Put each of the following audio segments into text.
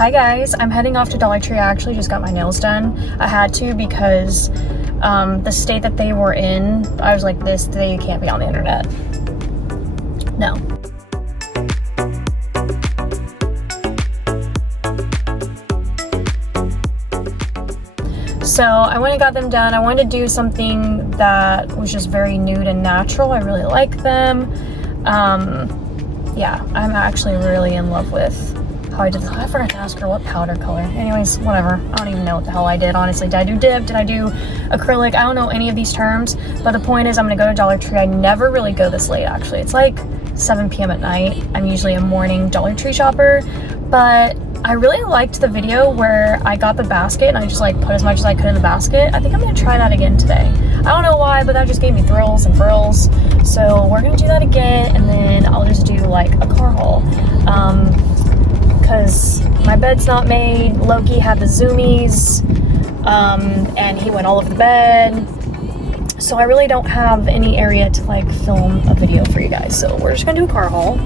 Hi guys, I'm heading off to Dollar Tree. I actually just got my nails done. I had to because the state that they were in, I was like, they can't be on the internet. No. So I went and got them done. I wanted to do something that was just very nude and natural. I really like them. Yeah, I'm actually really in love with how I did this. I forgot to ask her what powder color. Anyways, whatever. I don't even know what the hell I did, honestly. Did I do dip? Did I do acrylic? I don't know any of these terms, but the point is I'm gonna go to Dollar Tree. I never really go this late, actually. It's like 7 p.m. at night. I'm usually a morning Dollar Tree shopper, but I really liked the video where I got the basket and I just like put as much as I could in the basket. I think I'm gonna try that again today. I don't know why, but that just gave me thrills and frills. So we're gonna do that again, and then I'll just do like a car haul. Because my bed's not made. Loki had the zoomies, and he went all over the bed. So I really don't have any area to like film a video for you guys. So we're just gonna do a car haul.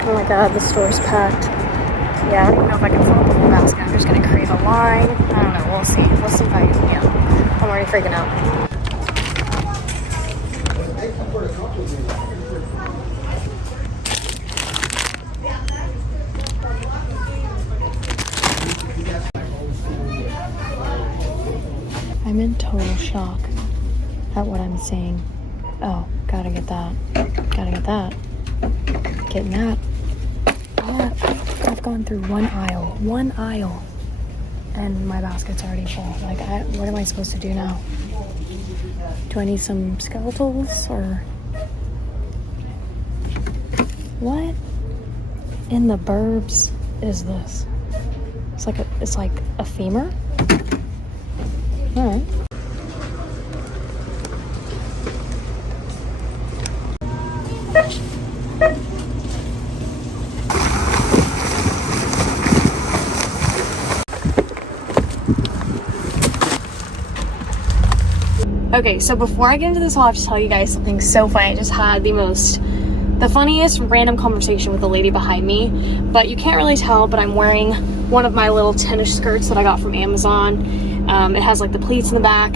Oh my god, the store's packed. Yeah, I don't even know if I can fill up the whole basket. I'm just gonna create a line. I don't know, we'll see. We'll see if I can, yeah. I'm already freaking out. I'm in total shock at what I'm seeing. Oh, gotta get that. Gotta get that. Getting that. Yeah, I've gone through one aisle, and my basket's already full. Like, what am I supposed to do now? Do I need some skeletals, or what in the burbs is this? It's like a femur. All right. Okay, so before I get into this, I'll have to tell you guys something so funny. I just had the funniest random conversation with the lady behind me, but you can't really tell, but I'm wearing one of my little tennis skirts that I got from Amazon. It has like the pleats in the back,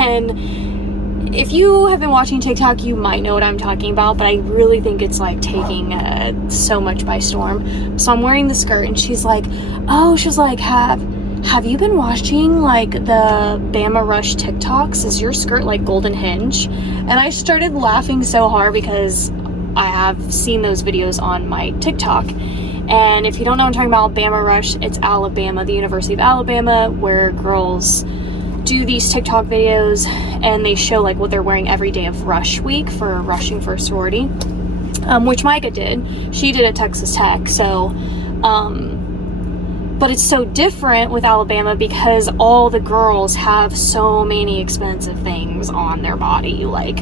and if you have been watching TikTok, you might know what I'm talking about, but I really think it's like taking so much by storm. So I'm wearing the skirt, and she's like, oh, she's like, have you been watching like the Bama Rush TikToks? Is your skirt like Golden Hinge? And I started laughing so hard because I have seen those videos on my TikTok. And if you don't know what I'm talking about, Bama Rush, it's Alabama, the University of Alabama, where girls do these TikTok videos and they show like what they're wearing every day of Rush Week for rushing for a sorority, which Micah did. She did at Texas Tech. So, but it's so different with Alabama because all the girls have so many expensive things on their body, like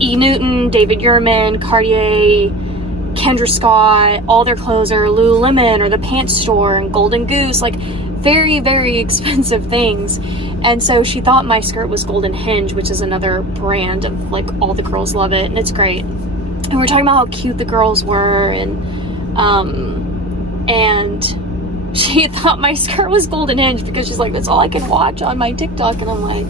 E. Newton, David Yurman, Cartier, Kendra Scott. All their clothes are Lululemon or the Pants Store and Golden Goose, like very, very expensive things. And so she thought my skirt was Golden Hinge, which is another brand of like all the girls love it, and it's great. And we're talking about how cute the girls were, and she thought my skirt was Golden Hinge because she's like, that's all I can watch on my TikTok. And I'm like,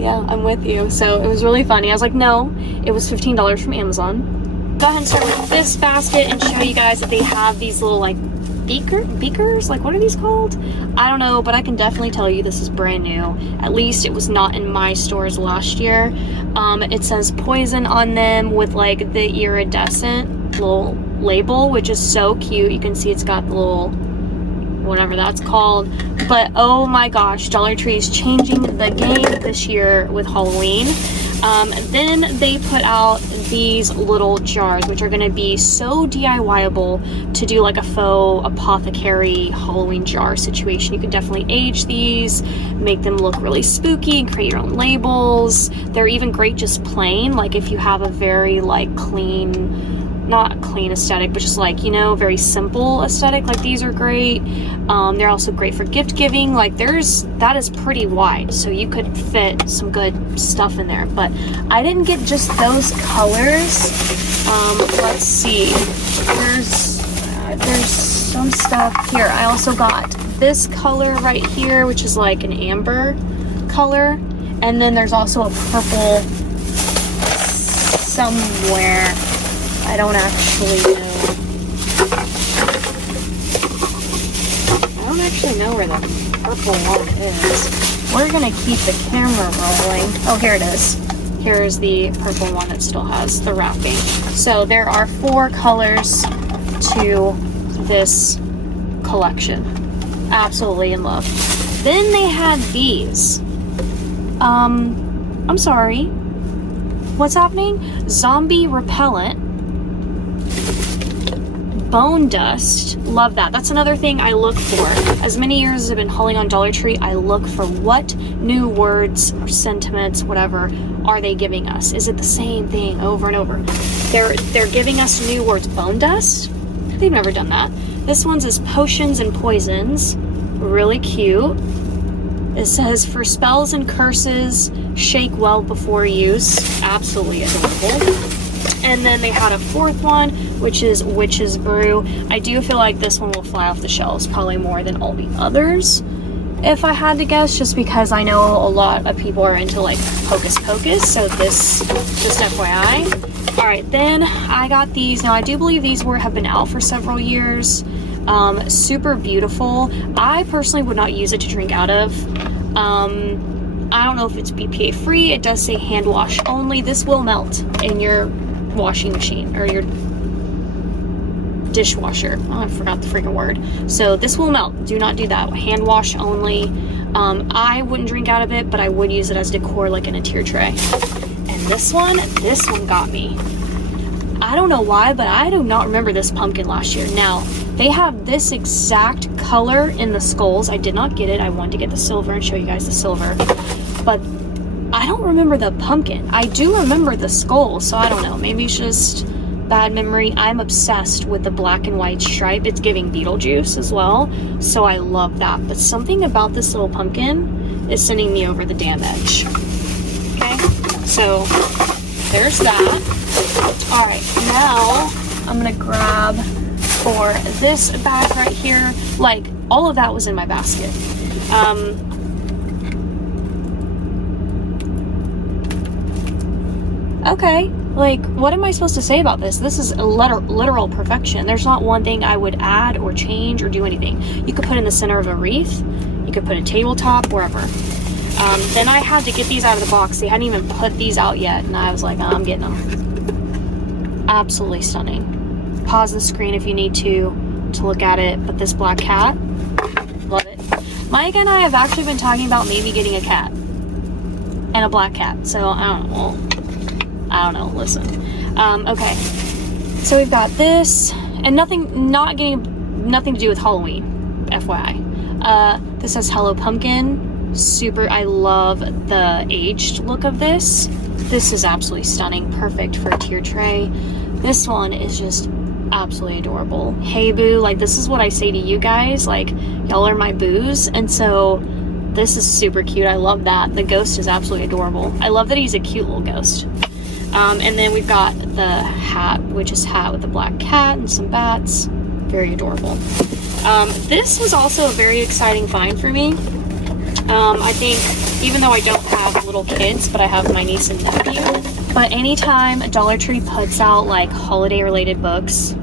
yeah, I'm with you. So it was really funny. I was like, no, it was $15 from Amazon. Go ahead and start with this basket and show you guys that they have these little like beakers, like what are these called? I don't know, but I can definitely tell you this is brand new. At least it was not in my stores last year. It says poison on them with like the iridescent little label, which is so cute. You can see it's got the little whatever that's called. But oh my gosh, Dollar Tree is changing the game this year with Halloween. Then they put out these little jars, which are going to be so DIY-able to do like a faux apothecary Halloween jar situation. You can definitely age these, make them look really spooky, and create your own labels. They're even great just plain, like if you have a very like clean not a clean aesthetic, but just like, you know, very simple aesthetic. Like these are great. They're also great for gift giving. Like that is pretty wide, so you could fit some good stuff in there. But I didn't get just those colors. Let's see. There's some stuff here. I also got this color right here, which is like an amber color, and then there's also a purple somewhere. I don't actually know. I don't actually know where the purple one is. We're gonna keep the camera rolling. Oh, here it is. Here's the purple one that still has the wrapping. So there are 4 colors to this collection. Absolutely in love. Then they had these. I'm sorry. What's happening? Zombie repellent. Bone dust. Love that. That's another thing I look for. As many years as I've been hauling on Dollar Tree, I look for what new words or sentiments, whatever, are they giving us? Is it the same thing over and over? They're giving us new words. Bone dust? They've never done that. This one's is potions and poisons. Really cute. It says for spells and curses, shake well before use. Absolutely adorable. And then they had a 4th one, which is Witch's Brew. I do feel like this one will fly off the shelves probably more than all the others, if I had to guess, just because I know a lot of people are into like Hocus Pocus, so this, just FYI. All right, then I got these. Now I do believe these have been out for several years. Super beautiful. I personally would not use it to drink out of. I don't know if it's BPA free. It does say hand wash only. This will melt in your washing machine or your dishwasher. Oh, I forgot the freaking word. So this will melt. Do not do that. Hand wash only. I wouldn't drink out of it, but I would use it as decor, like in a tier tray. And this one got me. I don't know why, but I do not remember this pumpkin last year. Now, they have this exact color in the skulls. I did not get it. I wanted to get the silver and show you guys the silver. But I don't remember the pumpkin. I do remember the skull, so I don't know. Maybe it's just bad memory. I'm obsessed with the black and white stripe. It's giving Beetlejuice as well, so I love that. But something about this little pumpkin is sending me over the damn edge. Okay, so there's that. All right, now I'm gonna grab for this bag right here. Like, all of that was in my basket. Okay, like, what am I supposed to say about this? This is a literal perfection. There's not one thing I would add or change or do anything. You could put in the center of a wreath. You could put a tabletop, wherever. Then I had to get these out of the box. They hadn't even put these out yet, and I was like, I'm getting them. Absolutely stunning. Pause the screen if you need to look at it, but this black cat, love it. Mike and I have actually been talking about maybe getting a cat and a black cat, so I don't know. Well, I don't know, listen. Okay, so we've got this, and nothing to do with Halloween, FYI. This says Hello Pumpkin. Super, I love the aged look of this. This is absolutely stunning, perfect for a tier tray. This one is just absolutely adorable. Hey boo, like, this is what I say to you guys, like, y'all are my boos, and so this is super cute. I love that. The ghost is absolutely adorable. I love that he's a cute little ghost. And then we've got the hat, which is hat with a black cat and some bats. Very adorable. This was also a very exciting find for me. I think, even though I don't have little kids, but I have my niece and nephew, but anytime Dollar Tree puts out like holiday related books,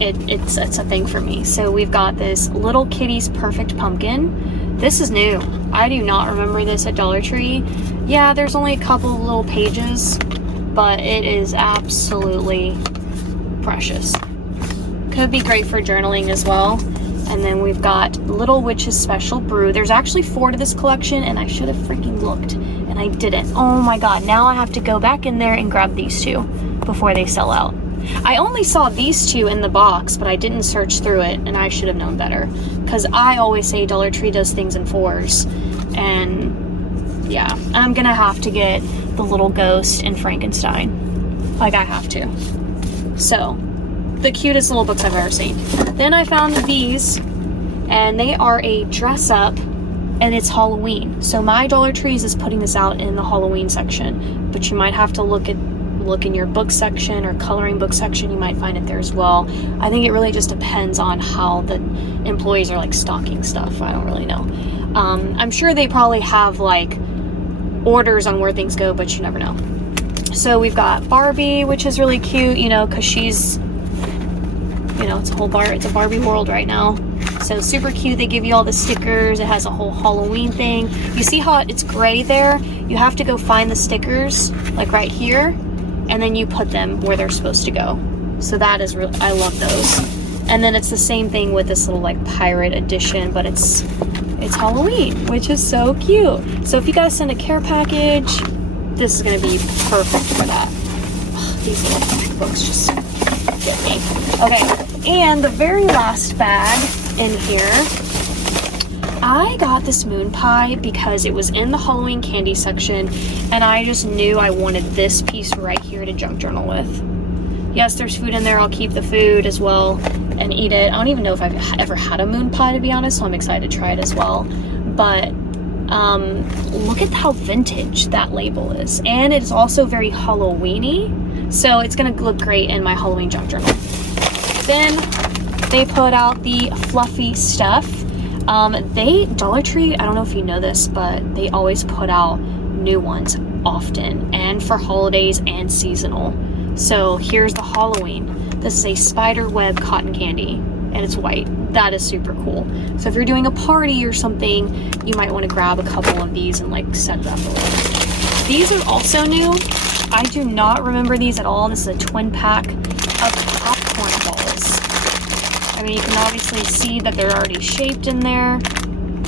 it's a thing for me. So we've got this Little Kitty's Perfect Pumpkin. This is new. I do not remember this at Dollar Tree. Yeah, there's only a couple of little pages, but it is absolutely precious. Could be great for journaling as well. And then we've got Little Witch's Special Brew. There's actually 4 to this collection, and I should have freaking looked, and I didn't. Oh my god, now I have to go back in there and grab these 2 before they sell out. I only saw these 2 in the box, but I didn't search through it, and I should have known better. Because I always say Dollar Tree does things in 4s, and yeah, I'm gonna have to get the little ghost and Frankenstein. Like, I have to. So, the cutest little books I've ever seen. Then I found these, and they are a dress up, and it's Halloween. So my Dollar Trees is putting this out in the Halloween section, but you might have to look in your book section or coloring book section. You might find it there as well. I think it really just depends on how the employees are like stocking stuff. I don't really know. I'm sure they probably have like orders on where things go, but you never know. So we've got Barbie, which is really cute, you know, because she's, you know, it's a Barbie world right now. So super cute. They give you all the stickers. It has a whole Halloween thing. You see how it's gray there? You have to go find the stickers like right here, and then you put them where they're supposed to go. So that is really, I love those. And then it's the same thing with this little like pirate edition, but it's Halloween, which is so cute. So if you guys send a care package, this is gonna be perfect for that. Oh, these little books just get me. Okay, and the very last bag in here, I got this moon pie because it was in the Halloween candy section, and I just knew I wanted this piece right here to junk journal with. Yes, there's food in there. I'll keep the food as well and eat it. I don't even know if I've ever had a moon pie, to be honest, so I'm excited to try it as well. But look at how vintage that label is. And it's also very Halloween-y, so it's gonna look great in my Halloween junk journal. Then they put out the fluffy stuff. Dollar Tree, I don't know if you know this, but they always put out new ones often, and for holidays and seasonal. So here's the Halloween. This is a spider web cotton candy, and it's white. That is super cool. So if you're doing a party or something, you might want to grab a couple of these and like set it up a little. These are also new. I do not remember these at all. This is a twin pack of popcorn balls. I mean, you can obviously see that they're already shaped in there.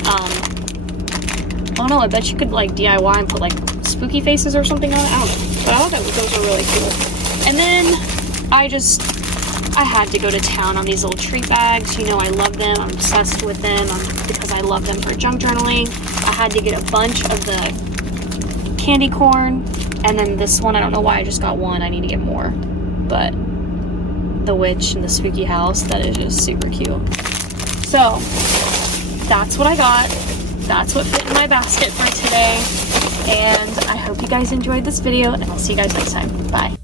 I don't know, I bet you could like DIY and put like spooky faces or something on it. I don't know. But I thought that those were really cool. And then I had to go to town on these little treat bags. You know, I love them. I'm obsessed with them because I love them for junk journaling. I had to get a bunch of the candy corn. And then this one, I don't know why I just got one. I need to get more. But the witch and the spooky house, that is just super cute. So that's what I got. That's what fit in my basket for today. And I hope you guys enjoyed this video, and I'll see you guys next time. Bye.